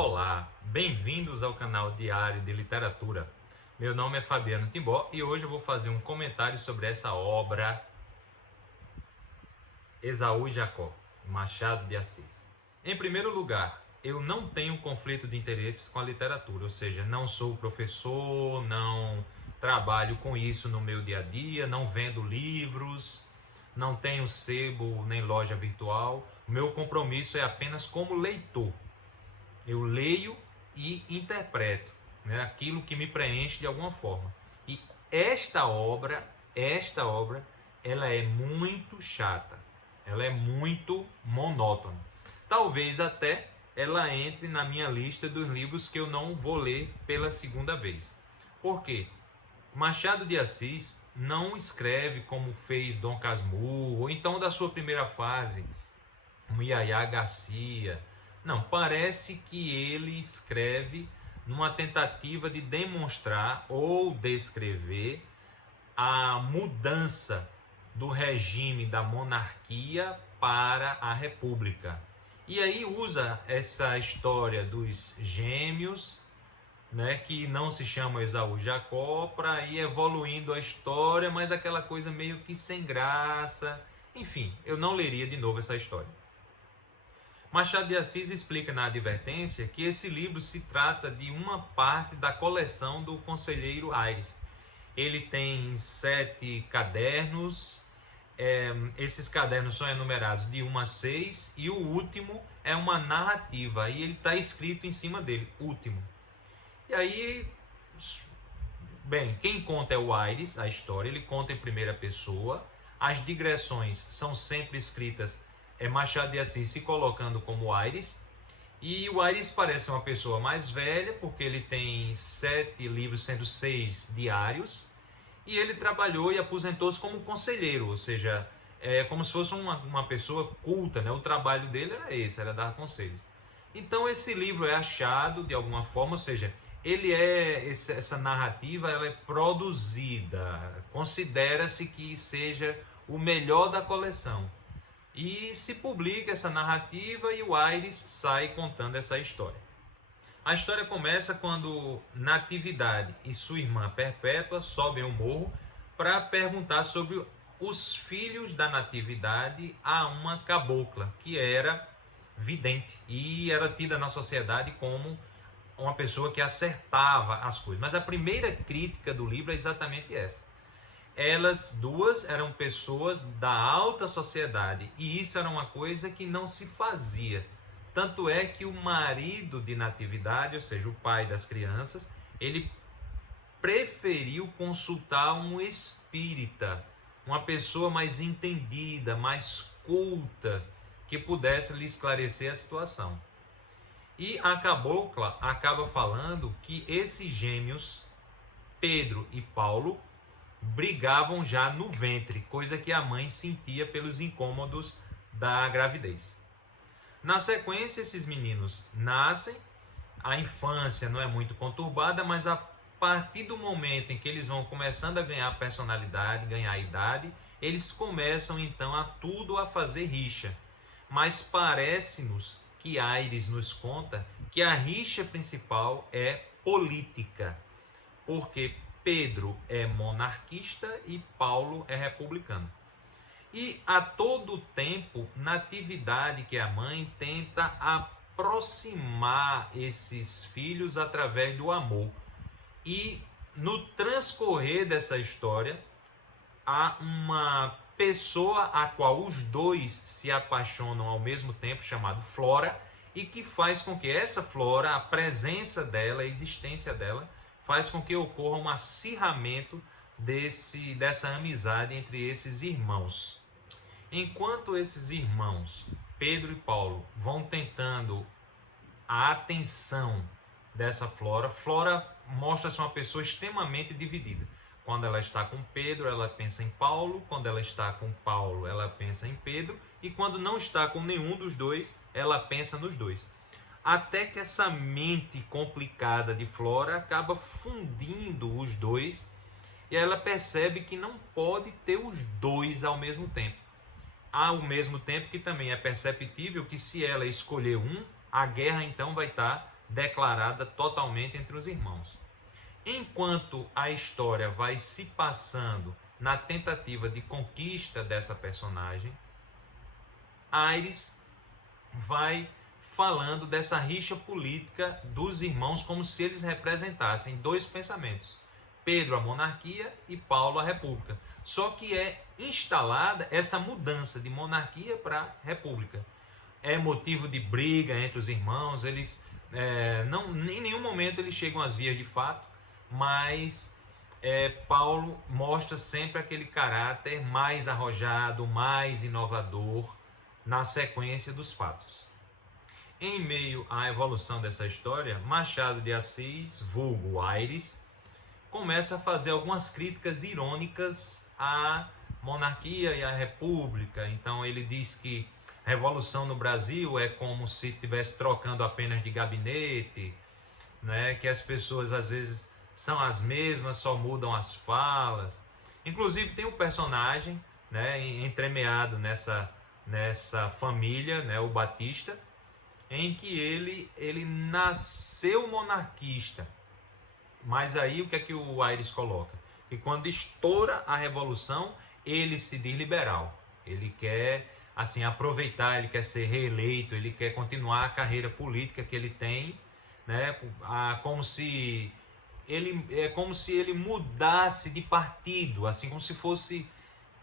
Olá, bem-vindos ao canal Diário de Literatura. Meu nome é Fabiano Timbó e hoje eu vou fazer um comentário sobre essa obra Esaú e Jacó, Machado de Assis. Em primeiro lugar, eu não tenho conflito de interesses com a literatura, ou seja, não sou professor, não trabalho com isso no meu dia a dia, não vendo livros, não tenho sebo nem loja virtual. O meu compromisso é apenas como leitor. Eu leio e interpreto, né, aquilo que me preenche de alguma forma. E esta obra, ela é muito chata, ela é muito monótona. Talvez até ela entre na minha lista dos livros que eu não vou ler pela segunda vez. Por quê? Machado de Assis não escreve como fez Dom Casmurro, ou então da sua primeira fase, Yaya Garcia. Não, parece que ele escreve numa tentativa de demonstrar ou descrever a mudança do regime da monarquia para a república. E aí usa essa história dos gêmeos, né, que não se chama Esaú e Jacó, para ir evoluindo a história, mas aquela coisa meio que sem graça. Enfim, eu não leria de novo essa história. Machado de Assis explica na advertência que esse livro se trata de uma parte da coleção do Conselheiro Aires. Ele tem 7 cadernos, esses cadernos são enumerados de 1 a 6 e o último é uma narrativa, e ele está escrito em cima dele, último. E aí, bem, quem conta é o Aires, a história, ele conta em primeira pessoa, as digressões são sempre escritas Machado de Assis se colocando como Aires, e o Aires parece uma pessoa mais velha, porque ele tem 7 livros, sendo 6 diários, e ele trabalhou e aposentou-se como conselheiro, ou seja, é como se fosse uma pessoa culta, né? O trabalho dele era esse, era dar conselhos. Então esse livro é achado de alguma forma, ou seja, essa narrativa ela é produzida, considera-se que seja o melhor da coleção. E se publica essa narrativa e o Aires sai contando essa história. A história começa quando Natividade e sua irmã Perpétua sobem ao morro para perguntar sobre os filhos da Natividade a uma cabocla, que era vidente e era tida na sociedade como uma pessoa que acertava as coisas. Mas a primeira crítica do livro é exatamente essa. Elas duas eram pessoas da alta sociedade e isso era uma coisa que não se fazia. Tanto é que o marido de Natividade, ou seja, o pai das crianças, ele preferiu consultar um espírita, uma pessoa mais entendida, mais culta, que pudesse lhe esclarecer a situação. E a cabocla acaba falando que esses gêmeos, Pedro e Paulo, brigavam já no ventre, coisa que a mãe sentia pelos incômodos da gravidez. Na sequência, esses meninos nascem, a infância não é muito conturbada, mas a partir do momento em que eles vão começando a ganhar personalidade, ganhar idade, eles começam então a fazer rixa. Mas parece-nos que Aires nos conta que a rixa principal é política, porque Pedro é monarquista e Paulo é republicano. E a todo tempo, Natividade, que é a mãe, tenta aproximar esses filhos através do amor. E no transcorrer dessa história, há uma pessoa a qual os dois se apaixonam ao mesmo tempo, chamada Flora, e que faz com que essa Flora, a presença dela, a existência dela, faz com que ocorra um acirramento dessa amizade entre esses irmãos. Enquanto esses irmãos, Pedro e Paulo, vão tentando a atenção dessa Flora, Flora mostra-se uma pessoa extremamente dividida. Quando ela está com Pedro, ela pensa em Paulo. Quando ela está com Paulo, ela pensa em Pedro. E quando não está com nenhum dos dois, ela pensa nos dois. Até que essa mente complicada de Flora acaba fundindo os dois e ela percebe que não pode ter os dois ao mesmo tempo. Ao mesmo tempo que também é perceptível que se ela escolher um, a guerra então vai estar declarada totalmente entre os irmãos. Enquanto a história vai se passando na tentativa de conquista dessa personagem, Aires vai falando dessa rixa política dos irmãos como se eles representassem dois pensamentos: Pedro a monarquia e Paulo a república. Só que é instalada essa mudança de monarquia para república. É motivo de briga entre os irmãos, eles não, em nenhum momento eles chegam às vias de fato, mas Paulo mostra sempre aquele caráter mais arrojado, mais inovador na sequência dos fatos. Em meio à evolução dessa história, Machado de Assis, vulgo Aires, começa a fazer algumas críticas irônicas à monarquia e à república. Então ele diz que a revolução no Brasil é como se estivesse trocando apenas de gabinete, né? Que as pessoas às vezes são as mesmas, só mudam as falas. Inclusive tem um personagem, né, entremeado nessa família, né, o Batista, em que ele nasceu monarquista. Mas aí o que é que o Aires coloca? Que quando estoura a revolução, ele se diz liberal. Ele quer assim aproveitar, ele quer ser reeleito, ele quer continuar a carreira política que ele tem, né? Como se ele mudasse de partido, assim como se fosse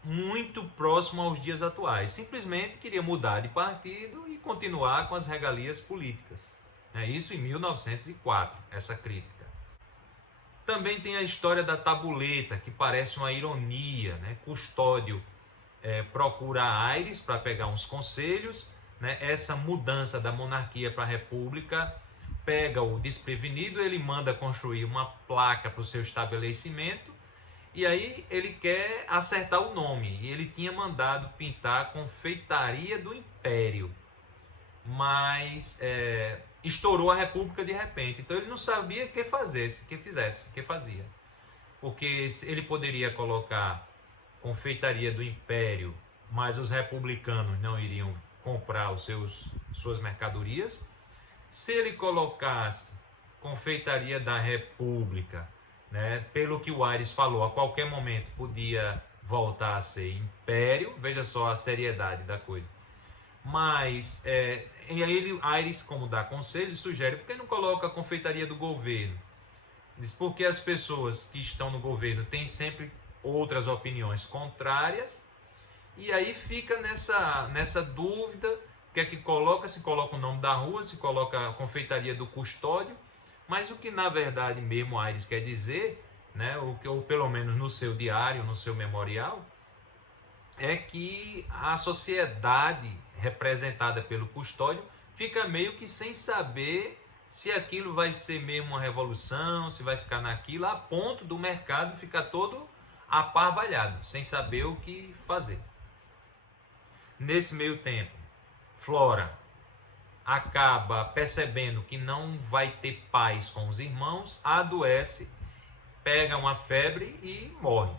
muito próximo aos dias atuais. Simplesmente queria mudar de partido e continuar com as regalias políticas. Isso em 1904, essa crítica. Também tem a história da tabuleta, que parece uma ironia, né? Custódio procura Aires para pegar uns conselhos, né? Essa mudança da monarquia para a república pega o desprevenido, ele manda construir uma placa para o seu estabelecimento, e aí ele quer acertar o nome. E ele tinha mandado pintar Confeitaria do Império, mas estourou a república de repente. Então ele não sabia o que fazia. Porque ele poderia colocar Confeitaria do Império, mas os republicanos não iriam comprar suas mercadorias. Se ele colocasse Confeitaria da República, né, pelo que o Aires falou, a qualquer momento podia voltar a ser Império. Veja só a seriedade da coisa. Mas, e aí Aires, como dá conselho, sugere: por que não coloca a Confeitaria do Governo? Diz: porque as pessoas que estão no governo têm sempre outras opiniões contrárias, e aí fica nessa dúvida, o que é que coloca? Se coloca o nome da rua, se coloca a Confeitaria do Custódio. Mas o que na verdade mesmo Aires quer dizer, né, ou pelo menos no seu diário, no seu memorial, é que a sociedade representada pelo Custódio fica meio que sem saber se aquilo vai ser mesmo uma revolução, se vai ficar naquilo, a ponto do mercado ficar todo aparvalhado, sem saber o que fazer. Nesse meio tempo, Flora acaba percebendo que não vai ter paz com os irmãos, adoece, pega uma febre e morre.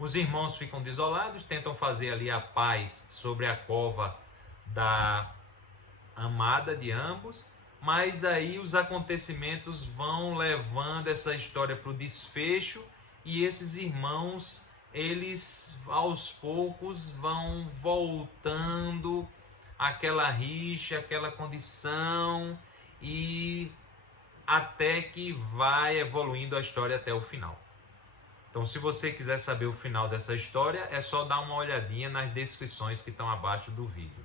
Os irmãos ficam desolados, tentam fazer ali a paz sobre a cova da amada de ambos, mas aí os acontecimentos vão levando essa história para o desfecho, e esses irmãos, eles aos poucos vão voltando àquela rixa, aquela condição, e até que vai evoluindo a história até o final. Então, se você quiser saber o final dessa história, é só dar uma olhadinha nas descrições que estão abaixo do vídeo.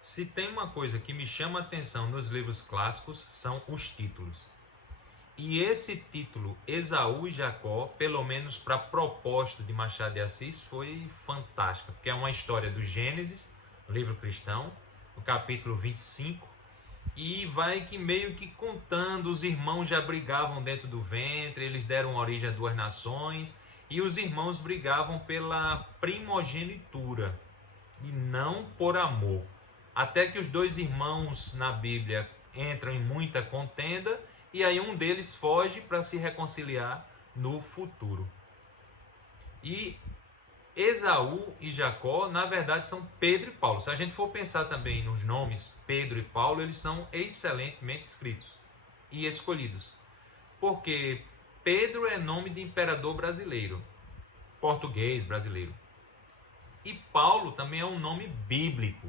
Se tem uma coisa que me chama a atenção nos livros clássicos, são os títulos. E esse título, Esaú e Jacó, pelo menos para a proposta de Machado de Assis, foi fantástica, porque é uma história do Gênesis, livro cristão, no capítulo 25, e vai que meio que contando, os irmãos já brigavam dentro do ventre, eles deram origem a duas nações, e os irmãos brigavam pela primogenitura, e não por amor. Até que os dois irmãos na Bíblia entram em muita contenda, e aí um deles foge para se reconciliar no futuro. E Esaú e Jacó, na verdade, são Pedro e Paulo. Se a gente for pensar também nos nomes Pedro e Paulo, eles são excelentemente escritos e escolhidos. Porque Pedro é nome de imperador brasileiro, português brasileiro. E Paulo também é um nome bíblico.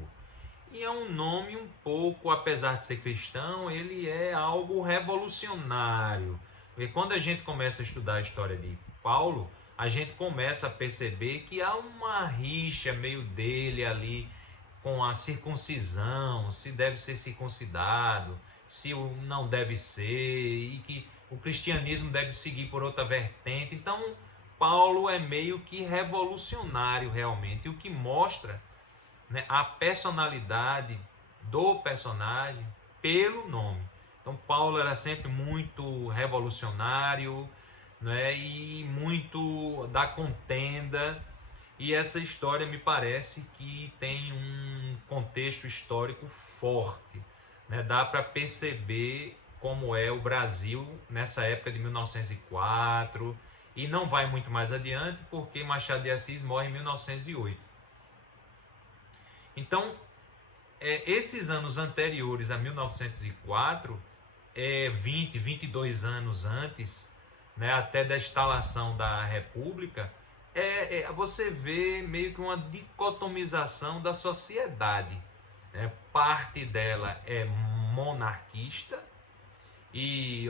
E é um nome um pouco, apesar de ser cristão, ele é algo revolucionário. Porque quando a gente começa a estudar a história de Paulo, a gente começa a perceber que há uma rixa meio dele ali com a circuncisão, se deve ser circuncidado, se não deve ser, e que o cristianismo deve seguir por outra vertente. Então, Paulo é meio que revolucionário realmente, o que mostra, né, a personalidade do personagem pelo nome. Então, Paulo era sempre muito revolucionário, né, e muito da contenda, e essa história me parece que tem um contexto histórico forte, né? Dá para perceber como é o Brasil nessa época de 1904, e não vai muito mais adiante porque Machado de Assis morre em 1908. Então, esses anos anteriores a 1904, 20, 22 anos antes, né, até da instalação da República, você vê meio que uma dicotomização da sociedade, né? Parte dela é monarquista e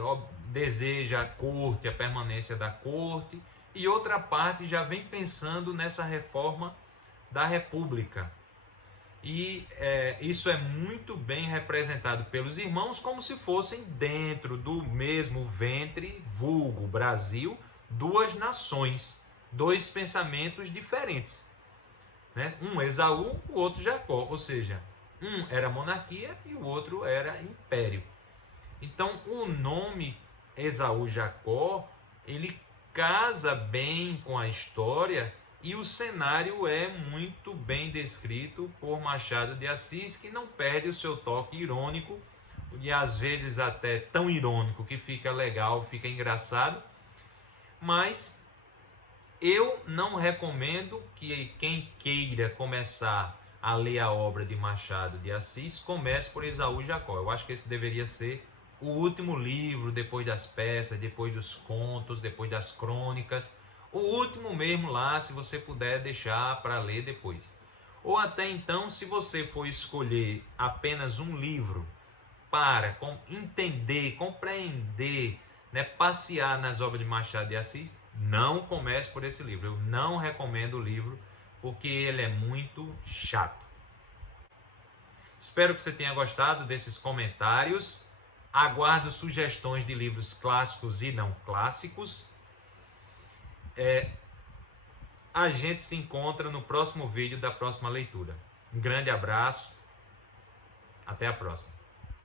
deseja a corte, a permanência da corte, e outra parte já vem pensando nessa reforma da República. E isso é muito bem representado pelos irmãos, como se fossem dentro do mesmo ventre, vulgo Brasil, duas nações, dois pensamentos diferentes, né? Um Esaú, o outro Jacó, ou seja, um era monarquia e o outro era império. Então, o nome Esaú-Jacó, ele casa bem com a história, e o cenário é muito bem descrito por Machado de Assis, que não perde o seu toque irônico, e às vezes até tão irônico que fica legal, fica engraçado. Mas eu não recomendo que quem queira começar a ler a obra de Machado de Assis comece por Esaú e Jacó. Eu acho que esse deveria ser o último livro, depois das peças, depois dos contos, depois das crônicas. O último mesmo lá, se você puder deixar para ler depois. Ou até então, se você for escolher apenas um livro para entender, compreender, né, passear nas obras de Machado de Assis, não comece por esse livro. Eu não recomendo o livro porque ele é muito chato. Espero que você tenha gostado desses comentários. Aguardo sugestões de livros clássicos e não clássicos. A gente se encontra no próximo vídeo da próxima leitura. Um grande abraço. Até a próxima.